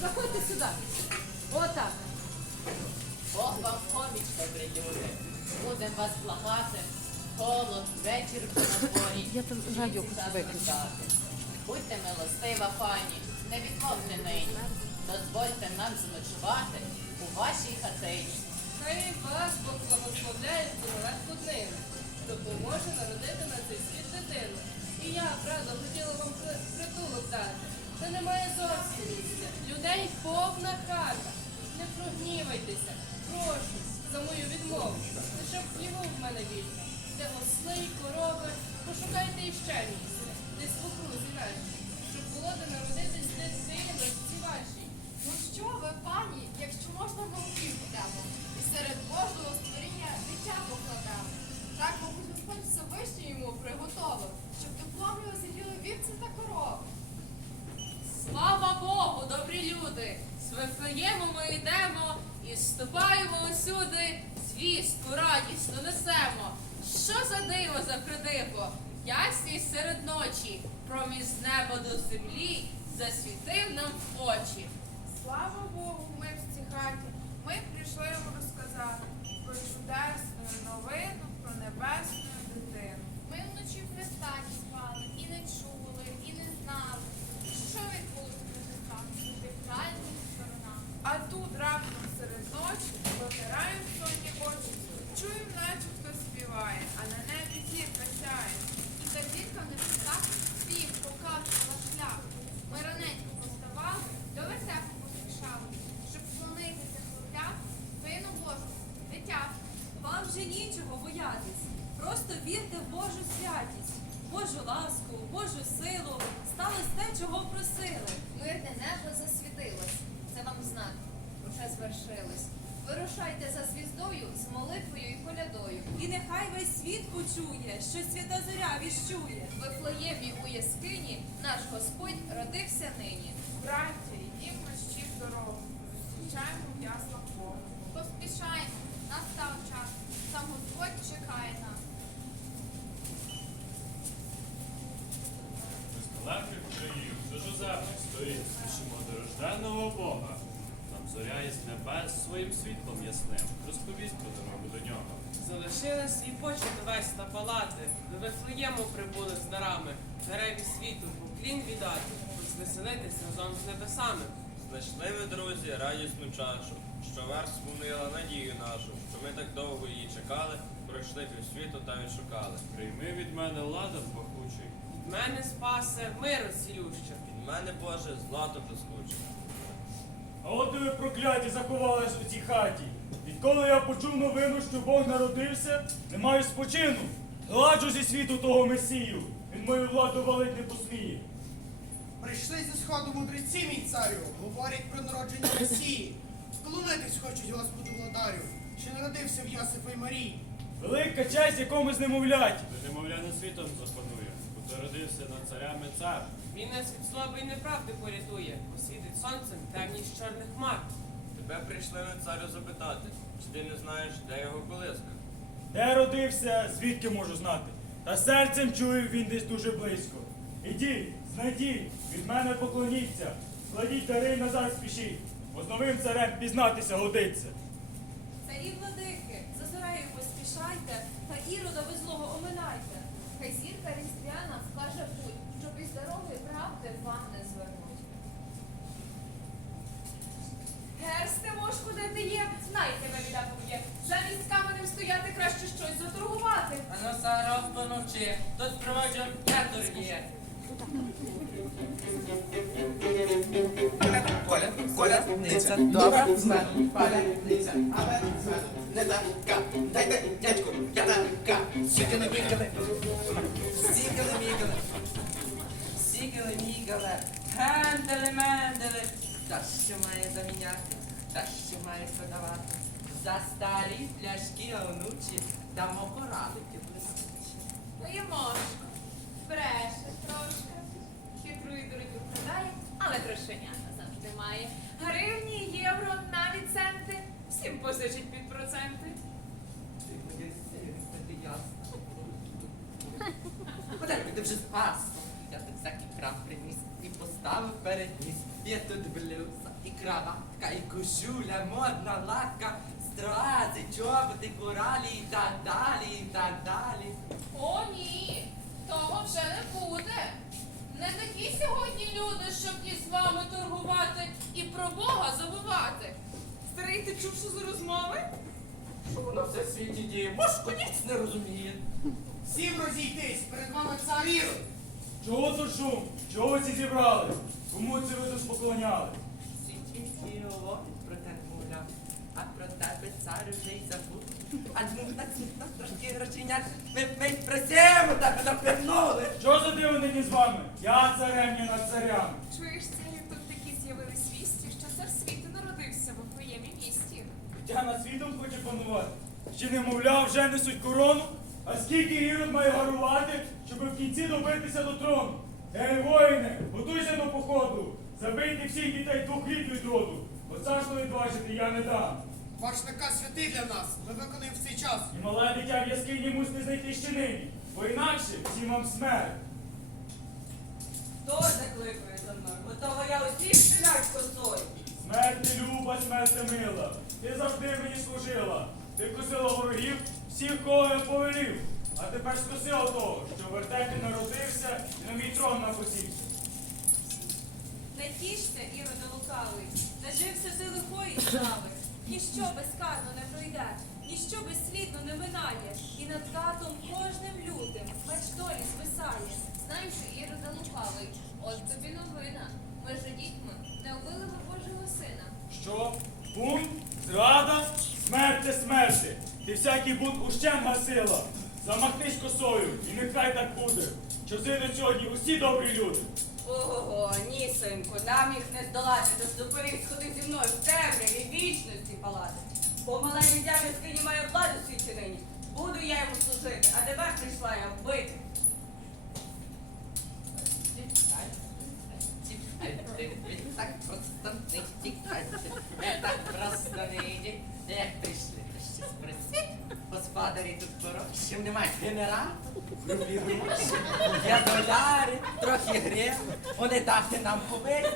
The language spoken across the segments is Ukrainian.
Заходьте сюди. Отак. Бог вам поміч, добрі люди. Будем вас благати. Холод, вечір на дворі. Я там радіо виключу. Будьте милостива, пані, не відмовте нині. Дозвольте нам заночувати у вашій хатині. Хай вас Бог благословляє здоровецьку днину, допоможе народити на цей світ дитину. І я, правда, хотіла вам притулок дати. Та немає зовсім. Людей повна хата. Не прогнівайтеся, прошу за мою відмову. Лише хліву в мене вільно. Де осли корови, пошукайте іще місце. Десь в окрузі наші, щоб було де народитись добрі люди! З Вифлеєму ми йдемо і ступаємо усюди, звістку радісну несемо. Що за диво за придиво? Ясність серед ночі, проміж неба до землі засвітив нам в очі. Слава Богу, ми в цій хаті. Ми прийшли вам розказати про чудесну новину, про небесну дитину. Ми вночі в пристані спали, і не чули, і не знали, що життях від крайніх. А тут раптом серед ночі витирають сонні очі. Чуємо, наче хто співає, а на небі зірка сяє. І та зірка в небесах спів показувала шлях. Ми раненько поставали, до вертепу поспішали, щоб вклонитися хлопцям, сину Божому, дитя. Вам же нічого боятись. Просто вірте в Божу святість, Божу ласку, Божу силу. Сталося те, чого просили. Мирне небо засвітилось. Це вам знак. Уже звершилось. Вирушайте за звіздою з молитвою і колядою. І нехай весь світ почує, що свята зоря віщує. В Вифлеємі у Яскині наш Господь родився нині. Браття, йдімо ще в дорогу. Зустрічаємо в яслах Бога. Поспішаємо, настав час, сам Господь чекає нас. До Бога. Нам зоря із небес своїм світлом ясним, розповість про дорогу до нього. Залишили свій почет весь на палати, до Вифлеєму прибули з дарами, дереві світу, поклін віддати, возвеселитись разом з небесами. Знайшли ви, друзі, радісну чашу, що верх сповнила надію нашу, що ми так довго її чекали, пройшли півсвіту та відшукали. Прийми від мене ладом пахучий. Від мене спасе мир цілюща. Від мене, Боже, злато блискуче. А от ви прокляті заховались у цій хаті. Відколи я почув новину, що Бог народився, не маю спочину. Гладжу зі світу того месію. Він мою владу валить не посміє. Прийшли зі сходу мудреці, мій царю, говорять про народження Месії. Вклонитись хочуть Господу владарю, що народився в Йосифа й Марії. Велика честь якомусь немовляті. Ти немовля над світом запанує, бо ти родився над царями цар. Він нас від злоби і неправди порятує, освітить сонцем темність чорних хмар. Тебе прийшли ми царю запитати, чи ти не знаєш, де його колиска? Де родився, звідки можу знати. Та серцем чую він десь дуже близько. Ідіть, знайдіть, від мене поклоніться, кладіть дари назад спішіть, бо з новим царем пізнатися годиться. Царі владики, за зорею поспішайте, та ірода ви злого оминайте. Хай зірка різдвяна вкаже путь, із дороги правди вам не звернуть. Герсте мошку, де ти є, знайте ви біда поб'є. Замість каменем стояти краще щось заторгувати. А на зараз помовчи, то спроваджу я торгіє. Коля, колядниця, добра з мене, паляниця, але з мене не така. Дайте, дядьку, я така. Сікали, мікали, сікали, Гендели, мендели, та що має заміняти, та що має продавати. За старі пляшки онучі дамо порадити блискучі. Ну є мошко. Бреше трошки. Хитру і дурить вкладає, але грошенята завжди має. Гривні, євро, навіть центи. Всім позичить під проценти. Подайте, ти вже спас. Я тут всякий крам і поставив. перед ніс. Є тут блюза, і краватка, і кушуля, модна латка, стрази, чоботи, коралі і так далі, і так далі. О, ні, того вже не буде. Не такі сьогодні люди, щоб із вами торгувати і про Бога забувати. Старий, ти чув, що за розмови? Що воно все в світі діє? Мошко ніц не розуміє. Всім розійтись, перед вами цар Ірод. Чого тут шум? Чого ви всі зібрали? Кому це ви тут поклоняли? Всі тільки говорять про те, мовляв, а про тебе цар вже й забув. А ну так смітно трошки грошенят. Ми ми сему тебе напевнули. Що за диво нині з вами? Я царем, не над царями. Чуєш, царю, тут такі з'явились вісті, що цар світу народився в твоєму місті. Хоча над світом хоче панувати. Ще не мовляв, вже несуть корону. А скільки Ірод має гарувати, щоб в кінці добитися до трону? Ей, воїне, готуйся до походу. Забийте всіх дітей двох літ від роду. Бо царство відважити я не дам. Ваш наказ святий для нас. Ми виконуємо в цей час. І мале дитя в яскині мусите знайти ще нині. Бо інакше всім вам смерть. Хто закликає за мною? Бо того я усіх стрілять косою. Смерть не люба, смерть не мила. Ти завжди мені служила. Ти косила ворогів, всіх, кого я повелів. А тепер скоси того, що в вертепі народився і на мій трон напосівся. Не тішся, Іроде лукавий, нажився ти лихої слави. Ніщо безкарно не пройде, ніщо безслідно не минає, і над катом кожним лютим меч долі звисає. Знаєш, Ірода лукавий, от тобі новина. Ми ж дітьми не вбили ми Божого сина. Що? Бунт? Зрада? Смерти, смерти. Ти всякий бунт ущем гасила. Замахнись косою, і нехай так буде. Що зинуть сьогодні усі добрі люди. Ого, ні, синку, нам їх не здолати, тож доповів сходи зі мною в темряві вічності палати. Бо мале дитя в яскині має владу світі нині. Буду я йому служити, а тебе прийшла я вбити. Так просто не тікайте, так просто не йдіть. Як прийшли, то ще спросіть. Господарі тут хороші, немає генератор, грубі гроші, є доляри, трохи гривень. Вони дати нам повинні.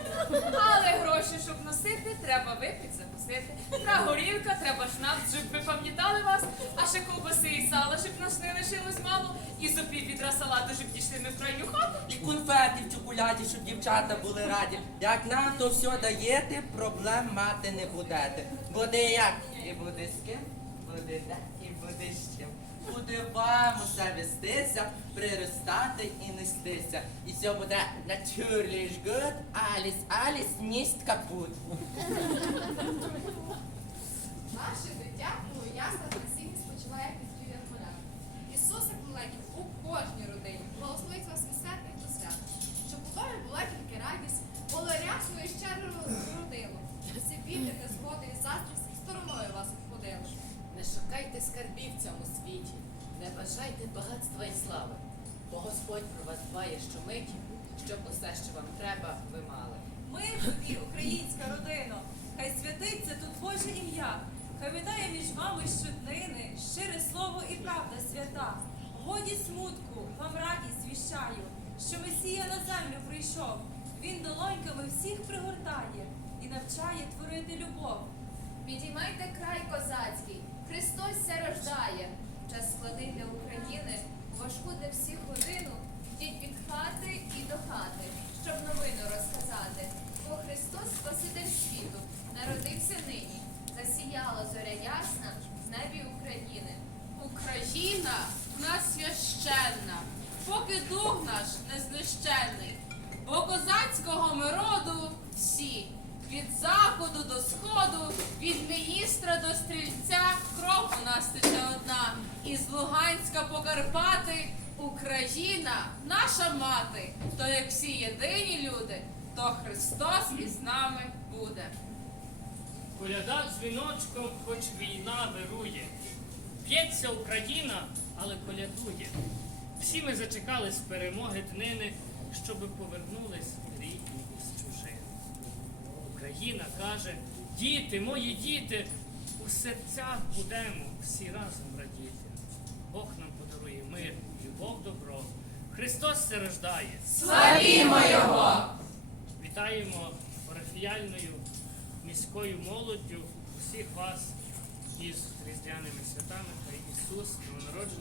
Але гроші, щоб носити, треба випити, запустити. Треба горілка, треба шнапс, щоб ви пам'ятали вас, а ще ковбаси і сала, щоб нас не лишилось мало, і зопів відра салату, щоб дійшли ми в крайню хату. І конфети в чоколяді, щоб дівчата були раді. Як нам то все даєте, проблем мати не будете. Буде як? І буде з ким, буде де, і буде вам усе вестися, приростати і нестися. І все буде natürlich good, alles, alles nicht kaputt. Наше дитя у ясла на сіні спочиває під крилям поля. Ісусик маленький у кожній родині. Благословить вас весерних до свята. Щоб у домі була бажайте багатства і слави, бо Господь про вас дбає щомиті, щоб усе, що вам треба, ви мали. Мир тобі, українська родино, хай святиться тут Боже ім'я, хай вітає між вами щоднини, щире слово і правда свята. Годі смутку, вам радість віщаю, що Месія на землю прийшов. Він долоньками всіх пригортає і навчає творити любов. Підіймайте край козацький, Христос ся рождає. Час склади для України, важку для всіх годину, йдіть від хати і до хати, щоб новину розказати. Бо Христос Спаситель світу, народився нині, засіяла зоря ясна в небі України. Україна в нас священна, поки дух наш незнищенний, бо козацького ми роду всі, від заходу до сходу, від міністра до стрільця, кров у нас тече одна, із Луганська по Карпати, Україна наша мати, то як всі єдині люди, то Христос із нами буде. Коляда дзвіночком, хоч війна вирує. Б'ється Україна, але колядує. Всі ми зачекали з перемоги днини, щоби повернулись. Україна каже, діти, мої діти, у серцях будемо всі разом радіти. Бог нам подарує мир, любов, добро. Христос се рождає. Славімо Його! Вітаємо парафіяльною міською молоддю всіх вас із різдвяними святами та Ісус, новонароджений.